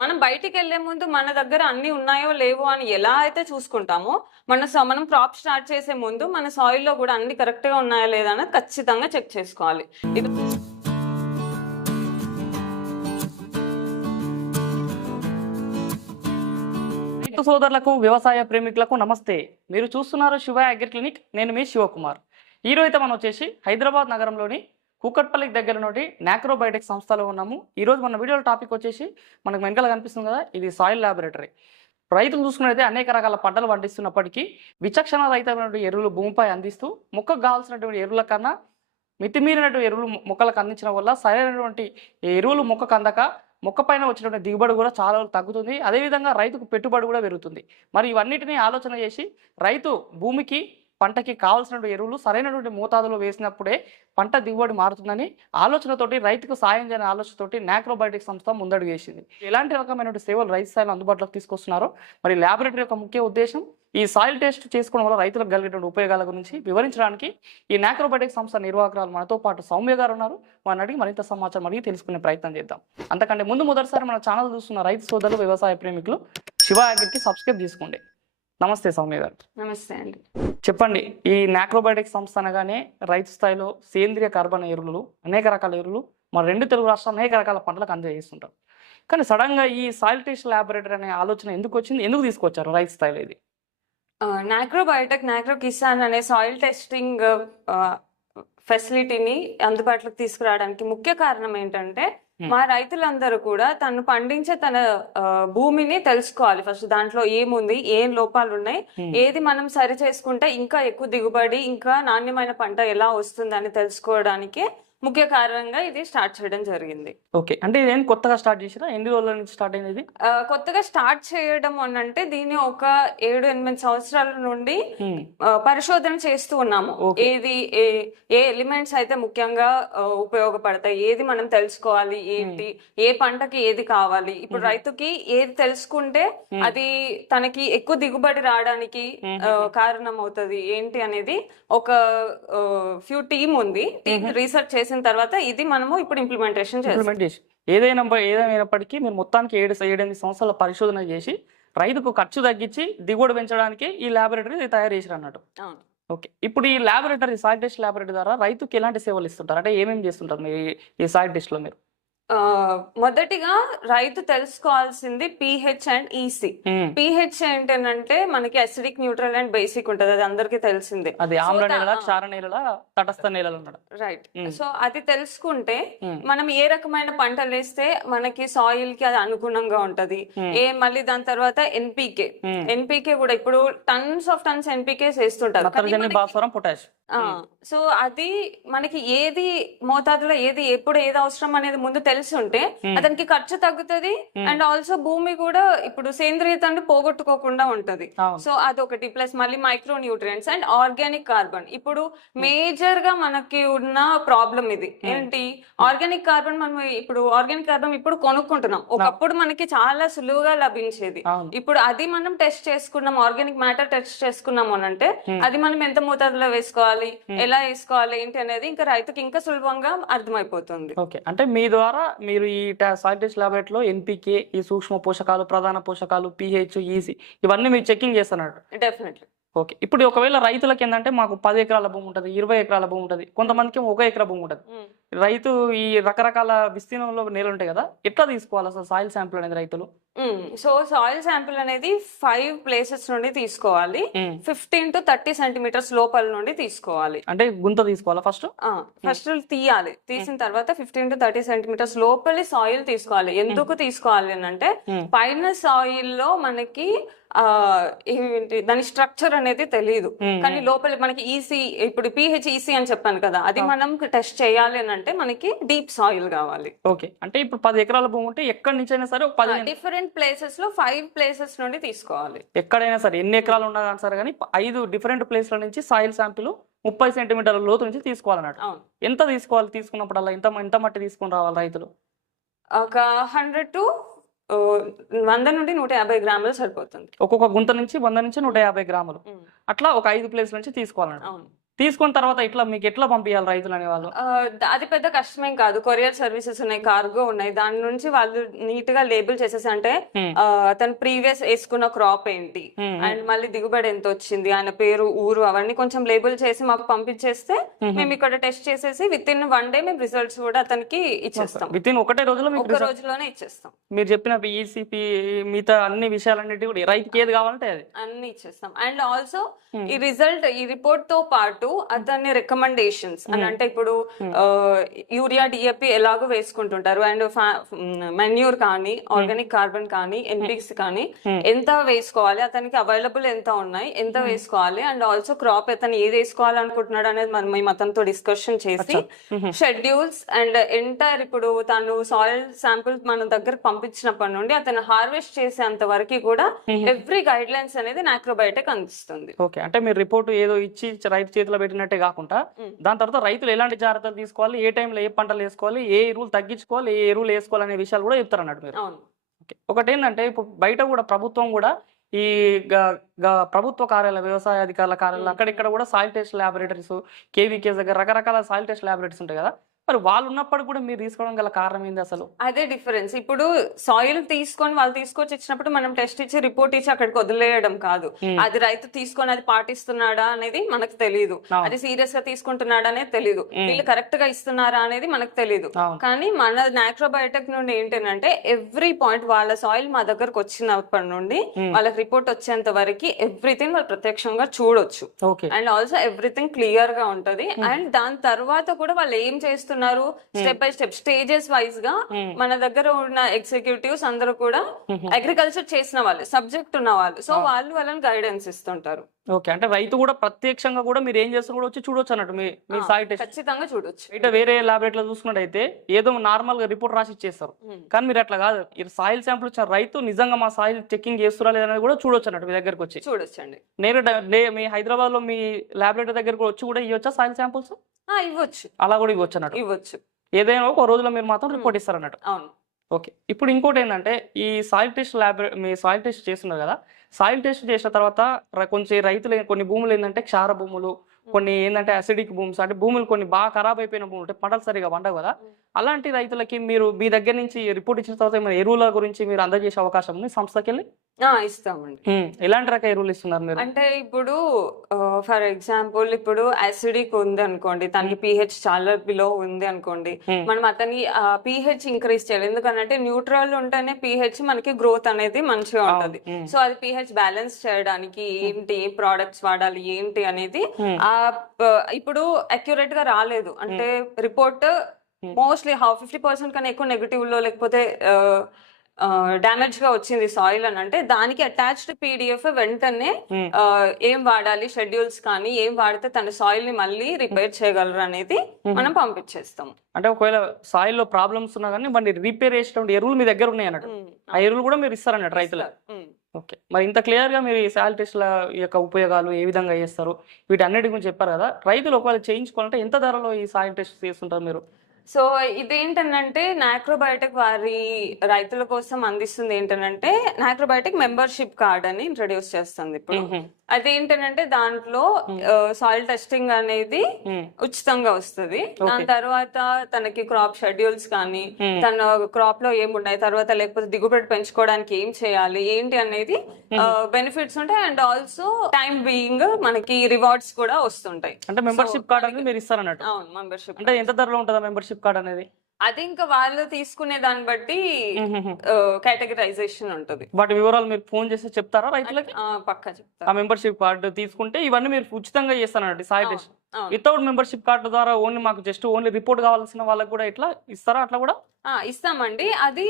మనం బయటికి వెళ్ళే ముందు మన దగ్గర అన్ని ఉన్నాయో లేవో అని ఎలా అయితే చూసుకుంటామో మన స- మనం క్రాప్ స్టార్ట్ చేసే ముందు మన సాయిల్లో కూడా అన్ని కరెక్ట్గా ఉన్నాయా లేదా అని ఖచ్చితంగా చెక్ చేసుకోవాలి. ఇది రైతు సోదరులకు వ్యవసాయ ప్రేమికులకు నమస్తే. మీరు చూస్తున్నారు శివ అగ్రి క్లినిక్. నేను మీ శివకుమార్. ఈరోజు అయితే మనం వచ్చేసి హైదరాబాద్ నగరంలోని కూకట్పల్లికి దగ్గర నుండి నాక్రోబయోటిక్ సంస్థలో ఉన్నాము. ఈరోజు మన వీడియోలో టాపిక్ వచ్చేసి మనకు వెనకాల కనిపిస్తుంది కదా ఇది సాయిల్ ల్యాబొరేటరీ రైతులు చూసుకున్నైతే అనేక రకాల పంటలు పండిస్తున్నప్పటికీ విచక్షణ రహితమైనటువంటి ఎరువులు భూమిపై అందిస్తూ మొక్కకు కావాల్సినటువంటి ఎరువుల కన్నా మితిమీరినటువంటి ఎరువులు మొక్కలకు అందించడం వల్ల సరైనటువంటి ఎరువులు మొక్కకు అందక మొక్క పైన వచ్చినటువంటి దిగుబడి కూడా చాలా వరకు తగ్గుతుంది. అదేవిధంగా రైతుకు పెట్టుబడి కూడా పెరుగుతుంది. మరి ఇవన్నిటిని ఆలోచన చేసి రైతు భూమికి పంటకి కావాల్సిన ఎరువులు సరైనటువంటి మోతాదులో వేసినప్పుడే పంట దిగుబడి మారుతుందని ఆలోచనతోటి రైతుకు సాయం చేయని ఆలోచనతోటి నాక్రోబయోటిక్ సంస్థ ముందడుగు వేసింది. ఎలాంటి రకమైనటువంటి సేవలు రైతు స్థాయిలో అందుబాటులోకి తీసుకొస్తున్నారో మరి ల్యాబొరేటరీ యొక్క ముఖ్య ఉద్దేశం ఈ సాయిల్ టెస్ట్ చేసుకోవడం వల్ల రైతులకు కలిగేటువంటి ఉపయోగాల గురించి వివరించడానికి ఈ నాక్రోబయోటిక్ సంస్థ నిర్వాహకురాలు మనతో పాటు సౌమ్య గారు ఉన్నారు. వారిని అడిగి మరింత సమాచారం అడిగి తెలుసుకునే ప్రయత్నం చేద్దాం. అంతకంటే ముందు మొదటిసారి మన ఛానల్ చూస్తున్న రైతు సోదరులు వ్యవసాయ ప్రేమికులు శివ అగ్రికి సబ్స్క్రైబ్ చేసుకోండి. నమస్తే సౌమ్య గారు. నమస్తే అండి. చెప్పండి ఈ నాక్రోబయోటిక్ సంస్థ అనగానే రైతు స్థాయిలో సేంద్రియ కార్బన్ ఎరువులు అనేక రకాల ఎరువులు మన రెండు తెలుగు రాష్ట్రాలు అనేక రకాల పంటలకు అందజేస్తుంటారు. కానీ సడన్గా ఈ సాయిల్ టెస్ట్ ల్యాబొరేటరీ అనే ఆలోచన ఎందుకు వచ్చింది? ఎందుకు తీసుకొచ్చారు రైతు స్థాయిలో ఇది? నాక్రోబయోటెక్ నాక్రో కిసాన్ అనే సాయిల్ టెస్టింగ్ ఫెసిలిటీని అందుబాటులోకి తీసుకురావడానికి ముఖ్య కారణం ఏంటంటే మా రైతులందరూ కూడా తను పండించే తన భూమిని తెలుసుకోవాలి ఫస్ట్ దాంట్లో ఏముంది ఏం లోపాలు ఉన్నాయి Hmm. ఏది మనం సరి చేసుకుంటే ఇంకా ఎక్కువ దిగుబడి ఇంకా నాణ్యమైన పంట ఎలా వస్తుందని తెలుసుకోవడానికి ముఖ్య కారణంగా ఇది స్టార్ట్ చేయడం జరిగింది. ఓకే. అంటే ఇదేం కొత్తగా స్టార్ట్ చేసిరా? ఎన్ని రోజుల నుంచి స్టార్ట్ అయింది కొత్తగా స్టార్ట్ చేయడం అని అంటే దీన్ని ఒక ఏడు ఎనిమిది సంవత్సరాల నుండి పరిశోధన చేస్తూ ఉన్నాము. ఏది ఏ ఏ ఎలిమెంట్స్ అయితే ముఖ్యంగా ఉపయోగపడతాయి ఏది మనం తెలుసుకోవాలి ఏంటి ఏ పంటకి ఏది కావాలి? ఇప్పుడు రైతుకి ఏది తెలుసుకుంటే. అది తనకి ఎక్కువ దిగుబడి రావడానికి కారణం అవుతుంది ఏంటి అనేది ఒక ఫ్యూ టీమ్ ఉంది. రీసెర్చ్ చేసిన తర్వాత ఇది మనము ఇప్పుడు ఇంప్లిమెంటేషన్ ఏదైనా ఏదైనప్పటికీ మీరు మొత్తానికి ఏడు ఏడెనిమిది సంవత్సరాల పరిశోధన చేసి రైతుకు ఖర్చు తగ్గించి దిగుబడి పెంచడానికి ఈ ల్యాబొరేటరీ తయారు చేసిరు అన్నట్టు. ఓకే. ఇప్పుడు ఈ ల్యాబొరేటరీ సాయిల్ టెస్ట్ ల్యాబొరేటరీ ద్వారా రైతుకి ఎలాంటి సేవలు ఇస్తుంటారు? అంటే ఏమేమి చేస్తుంటారు మీరు ఈ- సాయిల్ టెస్ట్లో మీరు? మొదటిగా రైతు తెలుసుకోవాల్సింది పిహెచ్ అండ్ ఈసీ. పిహెచ్ ఏంటంటే మనకి అసిడిక్ న్యూట్రల్ అండ్ బేసిక్ ఉంటుంది అది అందరికీ తెలిసిందే. అది ఆమ్ల So, నేలల తా- క్షార నేలల తటస్థ నేలలు రైట్. సో అది తెలుసుకుంటే. మనం ఏ రకమైన పంటలు వేస్తే మనకి సాయిల్కి అది అనుగుణంగా ఉంటది. ఏ మళ్ళీ దాని తర్వాత ఎన్పికే. ఎన్పికే కూడా ఇప్పుడు టన్స్ ఆఫ్ టన్స్ ఎన్పికే వేస్తుంటారు. పొటాష్. సో అది మనకి ఏది మోతాదులో ఏది ఎప్పుడు ఏది అవసరం అనేది ముందు తెలిసి ఉంటే Hmm. అతనికి ఖర్చు తగ్గుతుంది. అండ్ ఆల్సో భూమి కూడా ఇప్పుడు సేంద్రియతని పోగొట్టుకోకుండా ఉంటది. సో అదొకటి ప్లస్ మళ్ళీ micronutrients and organic carbon ఇప్పుడు మేజర్గా మనకి ఉన్న ప్రాబ్లం ఇది. ఏంటి? ఆర్గానిక్ కార్బన్ మనం ఇప్పుడు ఆర్గానిక్ కార్బన్ ఇప్పుడు కొనుక్కుంటున్నాం. ఒకప్పుడు మనకి చాలా సులువుగా లభించేది. ఇప్పుడు అది మనం టెస్ట్ చేసుకున్నాం ఆర్గానిక్ మ్యాటర్ టెస్ట్ చేసుకున్నాము అని అంటే. అది మనం ఎంత మోతాదులో వేసుకోవాలి. ఎలా వేసుకోవాలి ఏంటి అనేది ఇంకా రైతుకి ఇంకా సులభంగా అర్థమైపోతుంది. ఓకే. అంటే మీ ద్వారా మీరు ఈ సాయిల్ టెస్ట్ ల్యాబొరేటరీలో ఎన్పికే ఈ సూక్ష్మ పోషకాలు ప్రధాన పోషకాలు పిహెచ్ ఈసీ ఇవన్నీ మీరు చెకింగ్ చేస్తున్నారు. డెఫినెట్లీ. ఓకే. ఇప్పుడు ఒకవేళ రైతులకి ఏంటంటే మాకు పది ఎకరాల భూమి ఉంటుంది ఇరవై ఎకరాల భూమి ఉంటుంది కొంతమందికి ఒక ఎకరా భూమి ఉంటుంది. రైతు ఈ రకరకాల విస్తీర్ణంలో నేలలు ఉంటాయి కదా ఎట్లా తీసుకోవాలి అసలు సాయిల్ శాంపుల్ అనేది రైతులు? సో సాయిల్ శాంపిల్ అనేది ఫైవ్ ప్లేసెస్ నుండి తీసుకోవాలి. ఫిఫ్టీన్ టు థర్టీ సెంటీమీటర్స్ లోపల నుండి తీసుకోవాలి. అంటే గుంత తీసుకోవాలా ఫస్ట్ ఫస్ట్ తీయాలి. తీసిన తర్వాత ఫిఫ్టీన్ టు థర్టీ సెంటీమీటర్స్ లోపలి సాయిల్ తీసుకోవాలి. ఎందుకు తీసుకోవాలి అని అంటే. పైన సాయిల్లో మనకి ఏంటి దాని స్ట్రక్చర్ అనేది తెలియదు కానీ లోపల మనకి ఈసీ ఇప్పుడు పిహెచ్ ఈసీ అని చెప్పాను కదా అది మనం టెస్ట్ చేయాలి అని అంటే మనకి డీప్ సాయిల్ కావాలి. ఓకే. అంటే ఇప్పుడు పది ఎకరాల భూమి ఉంటే ఎక్కడి నుంచి అయినా సరే పది డిఫరెంట్ ప్లేసెస్లో ఫైవ్ ప్లేసెస్ నుండి తీసుకోవాలి. ఎక్కడైనా సరే ఎన్ని ఎకరాలు ఉన్నా కానీ సరే కానీ ఐదు డిఫరెంట్ ప్లేస్ల నుంచి సాయిల్ శాంపిల్ ముప్పై సెంటీమీటర్ల లోతు నుంచి తీసుకోవాలన్నట్టు ఎంత తీసుకోవాలి తీసుకున్నప్పుడల్లా? ఎంత ఎంత మట్టి తీసుకుని రావాలి రైతులు? ఒక హండ్రెడ్ టు వంద నుండి నూట యాభై గ్రాములు సరిపోతుంది. ఒక్కొక్క గుంత నుంచి వంద నుంచి నూట యాభై గ్రాములు. అట్లా ఒక ఐదు ప్లేస్ నుంచి తీసుకోవాలన్నట్టు అవును. తీసుకున్న తర్వాత ఇట్లా మీకు ఎట్లా పంపించాలి రైతులు అనే వాళ్ళు అది పెద్ద కష్టమేం కాదు. కొరియర్ సర్వీసెస్ ఉన్నాయి కార్గో ఉన్నాయి. దాని నుంచి వాళ్ళు నీట్గా లేబుల్ చేసేసి అంటే అతను ప్రీవియస్ వేసుకున్న క్రాప్ ఏంటి. అండ్ మళ్ళీ దిగుబడి ఎంత వచ్చింది? ఆయన పేరు ఊరు అవన్నీ కొంచెం లేబుల్ చేసి మాకు పంపించేస్తే మేము ఇక్కడ టెస్ట్ చేసేసి విత్ ఇన్ వన్ డే మేము రిజల్ట్స్ కూడా అతనికి ఇచ్చేస్తాం. విత్ ఇన్ ఒకటే రోజులో ఒక రోజులోనే ఇచ్చేస్తాం. మీరు చెప్పిన ఈసీపీ మిగతా అన్ని విషయాలన్నిటి కూడా రైతుకి ఏది కావాలంటే అది. అన్ని ఇచ్చేస్తాం. అండ్ ఆల్సో ఈ రిజల్ట్ ఈ రిపోర్ట్తో పాటు అతని రికమెండేషన్స్ అని అంటే ఇప్పుడు యూరియా డిఏపి ఎలాగో వేసుకుంటుంటారు. అండ్ మెన్యూర్ కానీ ఆర్గానిక్ కార్బన్ కానీ ఎన్పిక్స్ కానీ ఎంత వేసుకోవాలి అతనికి అవైలబుల్ ఎంత ఉన్నాయి ఎంత వేసుకోవాలి అండ్ ఆల్సో క్రాప్ అతను ఏది వేసుకోవాలనుకుంటున్నాడు అనేది మనం మేము అతనితో డిస్కషన్ చేసి షెడ్యూల్స్ అండ్ ఎంటైర్ ఇప్పుడు తను సాయిల్ శాంపుల్ మన దగ్గరకు పంపించినప్పటి నుండి అతను హార్వెస్ట్ చేసేంత వరకు కూడా ఎవ్రీ గైడ్ లైన్స్ అనేది నాక్రోబయోటిక్ అందిస్తుంది. ఓకే అంటే మీరు రిపోర్ట్ ఏదో ఇచ్చి రైతు చేతిలో పెట్టినట్టే కాకుండా దాని తర్వాత రైతులు ఎలాంటి జాగ్రత్తలు తీసుకోవాలి? ఏ టైంలో ఏ పంటలు వేసుకోవాలి? ఏ ఎరువులు తగ్గించుకోవాలి? ఏ ఎరువులు వేసుకోవాలి అనే విషయాలు కూడా చెప్తారు అన్నట్టు మీరు ఒకటి ఏంటంటే ఇప్పుడు బయట కూడా ప్రభుత్వం కూడా ఈ ప్రభుత్వ కార్యాలయ వ్యవసాయ అధికారుల కార్యాలయాలు అక్కడిక్కడ కూడా సాయిల్ టెస్ట్ ల్యాబొరేటరీస్ కేవీకేస్ దగ్గర రకరకాల సాయిల్ టెస్ట్ ల్యాబొరేటరీస్ ఉంటాయి కదా? మరి వాళ్ళు ఉన్నప్పుడు కూడా మీరు తీసుకోవడం గల కారణం ఏంది అసలు? అదే డిఫరెన్స్. ఇప్పుడు సాయిల్ తీసుకొని వాళ్ళు తీసుకొచ్చి ఇచ్చినప్పుడు మనం టెస్ట్ ఇచ్చి రిపోర్ట్ ఇచ్చి అక్కడికి వదిలేయడం కాదు. అది రైతు తీసుకొని అది పాటిస్తున్నాడా అనేది మనకు తెలియదు. అది సీరియస్గా తీసుకుంటున్నాడా అనేది తెలియదు వీళ్ళు కరెక్ట్గా ఇస్తున్నారా అనేది మనకు తెలియదు. కానీ మన నాక్రోబయోటిక్ నుండి ఏంటంటే ఎవ్రీ పాయింట్ వాళ్ళ సాయిల్ మా దగ్గరకు వచ్చినప్పటి నుండి వాళ్ళకి రిపోర్ట్ వచ్చేంత వరకు ఎవ్రీథింగ్ వాళ్ళు ప్రత్యక్షంగా చూడొచ్చు. అండ్ ఆల్సో ఎవ్రీథింగ్ క్లియర్గా ఉంటది అండ్ దాని తర్వాత కూడా వాళ్ళు ఏం చేస్తున్నారు స్టెప్ బై స్టెప్ స్టేజెస్ వైజ్గా మన దగ్గర ఉన్న ఎగ్జిక్యూటివ్స్ అందరూ కూడా అగ్రికల్చర్ చేసిన వాళ్ళు సబ్జెక్ట్ ఉన్న వాళ్ళు. సో వాళ్ళు వాళ్ళని గైడెన్స్ ఇస్తుంటారు. ఓకే. అంటే రైతు కూడా ప్రత్యక్షంగా కూడా మీరు ఏం చేస్తున్నా కూడా వచ్చి చూడొచ్చు అన్నట్టు. మీ మీ సాయి టెస్ట్. ఖచ్చితంగా చూడొచ్చు. బయట వేరే ల్యాబొరేటరీలో చూసుకున్నట్టయితే ఏదో నార్మల్గా రిపోర్ట్ రాసి ఇచ్చేస్తారు. కానీ మీరు అట్లా కాదు. ఈ సాయిల్ శాంపుల్ ఇచ్చిన రైతు నిజంగా మా సాయిల్ చెకింగ్ చేస్తురా లేదనేది కూడా చూడొచ్చు అన్నట్టు మీ దగ్గరకు వచ్చి. చూడొచ్చండి. నేను మీ హైదరాబాద్లో మీ ల్యాబొరేటరీ దగ్గరకు వచ్చి కూడా ఇవ్వచ్చా సాయిల్ శాంపుల్స్? ఆ, ఇవ్వచ్చు. అలా కూడా ఇవ్వచ్చు అన్నట్టు. ఇవ్వచ్చు. ఏదైనా ఒక రోజులో మీరు మాత్రం రిపోర్ట్ ఇస్తారు అన్నట్టు. అవును. ఓకే. ఇప్పుడు ఇంకోటి ఏంటంటే ఈ సాయిల్ టెస్ట్ ల్యాబ్ మీ సాయిల్ టెస్ట్ చేస్తున్నారు కదా సాయిల్ టెస్ట్ చేసిన తర్వాత కొంచెం రైతులు కొన్ని భూములు ఏంటంటే క్షార భూములు కొన్ని ఏంటంటే అసిడిక్ భూమ్స్ అంటే భూములు కొన్ని బాగా ఖరాబ్ అయిపోయిన భూములు ఉంటాయి పంటలు సరిగా పండవు కదా. అలాంటి రైతులకి మీరు మీ దగ్గర నుంచి రిపోర్ట్ ఇచ్చిన తర్వాత ఏమైనా ఎరువుల గురించి మీరు అందజేసే అవకాశం ఉంది? సంస్థకి వెళ్ళి ఇస్తామండి. ఎలాంటి రకాల ఎరువులు ఇస్తున్నారు మీరు? అంటే ఇప్పుడు ఫర్ ఎగ్జాంపుల్ ఇప్పుడు అసిడిక్ ఉంది అనుకోండి తనకి పిహెచ్ చాలా బిలో ఉంది అనుకోండి. మనం అతని పిహెచ్ ఇంక్రీజ్ చేయాలి. ఎందుకంటే న్యూట్రల్ ఉంటేనే పిహెచ్ మనకి గ్రోత్ అనేది మంచిగా ఉంటది. సో అది పిహెచ్ బ్యాలెన్స్ చేయడానికి ఏంటి ప్రోడక్ట్స్ వాడాలి ఏంటి అనేది. ఆ ఇప్పుడు అక్యురేట్గా రాలేదు. అంటే report mostly how fifty percent కన్నా ఎక్కువ నెగిటివ్లో లేకపోతే డ్యామేజ్గా వచ్చింది సాయిల్ అని అంటే దానికి అటాచ్డ్ పీడిఎఫ్ వెంటనే Hmm. ఏం వాడాలి షెడ్యూల్స్ కానీ ఏం వాడితే తన సాయిల్ని మళ్ళీ రిపేర్ చేయగలరు అనేది మనం పంపించేస్తాం. అంటే ఒకవేళ సాయిల్లో ప్రాబ్లమ్స్ ఉన్నా కానీ వాటిని రిపేర్ చేసేటువంటి ఎరువులు మీ దగ్గర ఉన్నాయి అన్నట్టు. ఆ ఎరువులు కూడా మీరు ఇస్తారన్నట్టు రైతులకు ఉమ్. ఓకే మరి ఇంత క్లియర్గా మీరు ఈ సాయిల్ టెస్ట్ల యొక్క ఉపయోగాలు ఏ విధంగా చేస్తారు? వీటన్నిటి గురించి చెప్పారు కదా. రైతులు ఒకవేళ చేయించుకోవాలంటే ఎంత ధరలో ఈ సాయిల్ టెస్ట్ చేస్తుంటారు మీరు? సో ఇదేంటనంటే నాక్రోబయోటిక్ వారి రైతుల కోసం అందిస్తుంది ఏంటనంటే నాక్రోబయోటిక్ మెంబర్షిప్ కార్డ్ అని ఇంట్రడ్యూస్ చేస్తుంది ఇప్పుడు. అదేంటనంటే దాంట్లో సాయిల్ టెస్టింగ్ అనేది. ఉచితంగా వస్తుంది. దాని తర్వాత తనకి క్రాప్ షెడ్యూల్స్ కానీ తన క్రాప్లో ఏమున్నాయి తర్వాత లేకపోతే దిగుబడి పెంచుకోవడానికి ఏం చేయాలి ఏంటి అనేది బెనిఫిట్స్ ఉంటాయి అండ్ ఆల్సో టైం బీయింగ్ మనకి రివార్డ్స్ కూడా వస్తుంటాయి. అంటే మెంబర్షిప్ కార్డ్ అనేది మీరు ఇస్తారన్నట్టు. అవును మెంబర్షిప్ అంటే ఎంత ధరలో ఉంటుందా మెంబర్షిప్ కార్డ్ అనేది అది ఇంకా వాళ్ళు తీసుకునే దాన్ని బట్టి కేటగరైజేషన్ ఉంటుంది. వాటి వివరాలు మీరు ఫోన్ చేసి చెప్తారా రైతులకి? పక్కా చెప్తా. ఆ మెంబర్షిప్ కార్డు తీసుకుంటే ఇవన్నీ మీరు ఉచితంగా చేస్తారన్నట్టు సాయి. వితౌట్ మెంబర్షిప్ కార్డు ద్వారా ఓన్లీ మాకు జస్ట్ ఓన్లీ రిపోర్ట్ కావాల్సిన వాళ్ళకి కూడా ఇట్లా ఇస్తారా? అట్లా కూడా? ఇస్తామండి. అది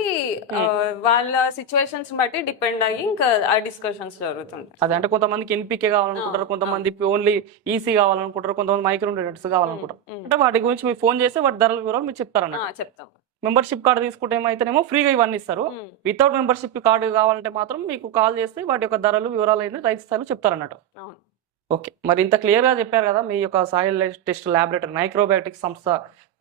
ఆ, వాళ్ళ సిచ్యువేషన్స్ బట్టి డిపెండ్ అయ్యి ఇంకా ఆ డిస్కషన్స్ జరుగుతుంటాయి. అదే అంటే కొంతమందికి ఎన్పికే కావాలనుకుంటారు కొంతమంది ఓన్లీ ఈసీ కావాలనుకుంటారు కొంతమంది మైక్రో న్యూట్రియన్స్ కావాలనుకుంటారు. అంటే వాటి గురించి మీరు ఫోన్ చేస్తే వాటి ధరల వివరాలు మీరు చెప్తారన్న చెప్తాం. మెంబర్షిప్ కార్డు తీసుకుంటే ఏమైతేనేమో ఫ్రీగా ఇవన్నీ ఇస్తారు. వితౌట్ మెంబర్షిప్ కార్డు కావాలంటే మాత్రం మీకు కాల్ చేస్తే వాటి యొక్క ధరలు వివరాలు అయితే రైతు స్థాయిలో చెప్తారన్నట్టు. ఓకే. మరి ఇంత క్లియర్గా చెప్పారు కదా మీ యొక్క సాయిల్ టెస్ట్ ల్యాబొరేటరీ మైక్రోబయోటిక్స్ సంస్థ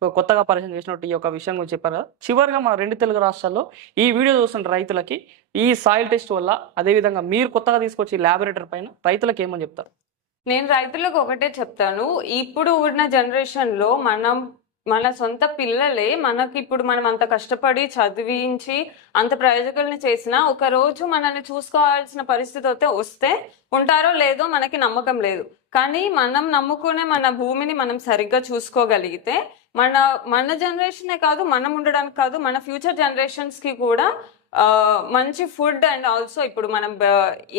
కొత్తగా పరిచయం చేసినట్టు ఈ యొక్క విషయం గురించి చెప్పారు కదా. చివరిగా మన రెండు తెలుగు రాష్ట్రాల్లో ఈ వీడియో చూస్తున్న రైతులకి ఈ సాయిల్ టెస్ట్ వల్ల అదేవిధంగా మీరు కొత్తగా తీసుకొచ్చి ల్యాబొరేటరీ పైన రైతులకు ఏమని చెప్తారు? నేను రైతులకు ఒకటే చెప్తాను. ఇప్పుడు ఉన్న జనరేషన్లో మనం మన సొంత పిల్లలే మనకి ఇప్పుడు మనం అంత కష్టపడి చదివించి అంత ప్రయోజకుల్ని చేసినా ఒక రోజు మనల్ని చూసుకోవాల్సిన పరిస్థితి అయితే వస్తే ఉంటారో లేదో మనకి నమ్మకం లేదు. కానీ మనం నమ్ముకునే మన భూమిని మనం సరిగ్గా చూసుకోగలిగితే మన మన జనరేషనే కాదు మనం ఉండడానికి కాదు మన ఫ్యూచర్ జనరేషన్స్కి కూడా మంచి ఫుడ్ అండ్ ఆల్సో ఇప్పుడు మనం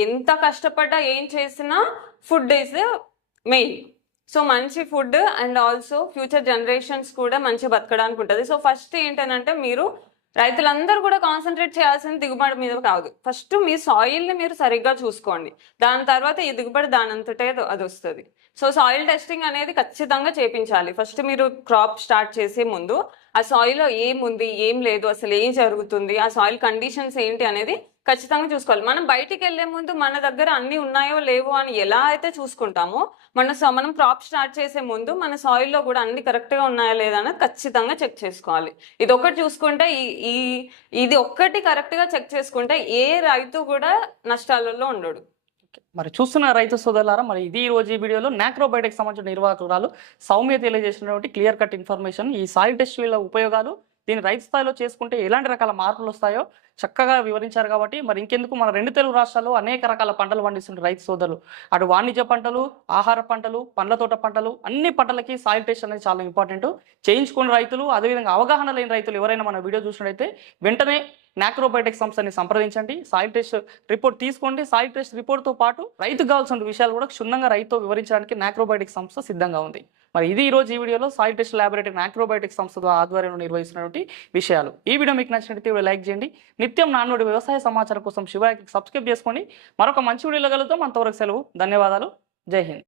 ఎంత కష్టపడ్డా ఏం చేసినా ఫుడ్ ఈజ్ మెయిన్. సో మంచి food and also future generations కూడా మంచి బతకడానికి ఉంటుంది. సో ఫస్ట్ ఏంటంటే మీరు రైతులందరూ కూడా కాన్సన్ట్రేట్ చేయాల్సిన దిగుబడి మీద కాదు. ఫస్ట్ మీ సాయిల్ని మీరు సరిగ్గా చూసుకోండి. దాని తర్వాత ఈ దిగుబడి దానంతటే అది- వస్తుంది. సో సాయిల్ టెస్టింగ్ అనేది ఖచ్చితంగా చేపించాలి. ఫస్ట్ మీరు క్రాప్ స్టార్ట్ చేసే ముందు ఆ సాయిల్లో ఏముంది ఏం లేదు అసలు ఏం జరుగుతుంది ఆ సాయిల్ కండిషన్స్ ఏంటి అనేది ఖచ్చితంగా చూసుకోవాలి. మనం బయటికి వెళ్ళే ముందు మన దగ్గర అన్ని ఉన్నాయో లేవో అని ఎలా అయితే చూసుకుంటామో మన స- మనం క్రాప్ స్టార్ట్ చేసే ముందు మన సాయిల్లో కూడా అన్ని కరెక్ట్గా ఉన్నాయా లేదా అనేది ఖచ్చితంగా చెక్ చేసుకోవాలి. ఇది ఒక్కటి చూసుకుంటే ఈ ఈ ఇది ఒక్కటి కరెక్ట్గా చెక్ చేసుకుంటే ఏ రైతు కూడా నష్టాలలో ఉండడు. మరి చూస్తున్న రైతు సోదరులారా మరి ఇది ఈ రోజు ఈ వీడియోలో నాక్రోబయోటిక్ సంబంధించిన నిర్వాహకురాలు సౌమ్య తెలియజేసినటువంటి క్లియర్ కట్ ఇన్ఫర్మేషన్ ఈ సాయిల్ టెస్ట్ వీళ్ళ ఉపయోగాలు దీన్ని రైతు స్థాయిలో చేసుకుంటే ఎలాంటి రకాల మార్పులు వస్తాయో చక్కగా వివరించారు కాబట్టి మరి ఇంకెందుకు మన రెండు తెలుగు రాష్ట్రాల్లో అనేక రకాల పంటలు పండిస్తున్న రైతు సోదరులు. అటు వాణిజ్య పంటలు ఆహార పంటలు పండ్ల తోట పంటలు అన్ని పంటలకి సాయిల్ టెస్ట్ అనేది చాలా ఇంపార్టెంట్. చేయించుకున్న రైతులు అదేవిధంగా అవగాహన లేని రైతులు ఎవరైనా మన వీడియో చూసినట్టయితే వెంటనే నాక్రోబయోటిక్ సంస్థని సంప్రదించండి. సాయిల్ టెస్ట్ రిపోర్ట్ తీసుకోండి. సాయిల్ టెస్ట్ రిపోర్ట్తో పాటు రైతుకు కావాల్సిన విషయాలు కూడా క్షుణ్ణంగా రైతుతో వివరించడానికి నాక్రోబయోటిక్ సంస్థ సిద్ధంగా ఉంది. మరి ఇది ఈ ఈ వీడియోలో సాయిల్ టెస్ట్ ల్యాబొరేటరీ నాక్రోబయోటిక్ సంస్థ ద్వారా ఆధ్వర్యంలో నిర్వహిస్తున్నటువంటి విషయాలు. ఈ వీడియో మీకు నచ్చినట్టు లైక్ చేయండి. నిత్యం నాన్నోడి వ్యవసాయ సమాచారం కోసం శివాయకి సబ్స్క్రైబ్ చేసుకోండి. మరొక మంచి వీడియోలో కలుగుతాం అంతవరకు సెలవు. ధన్యవాదాలు. జై హింద్.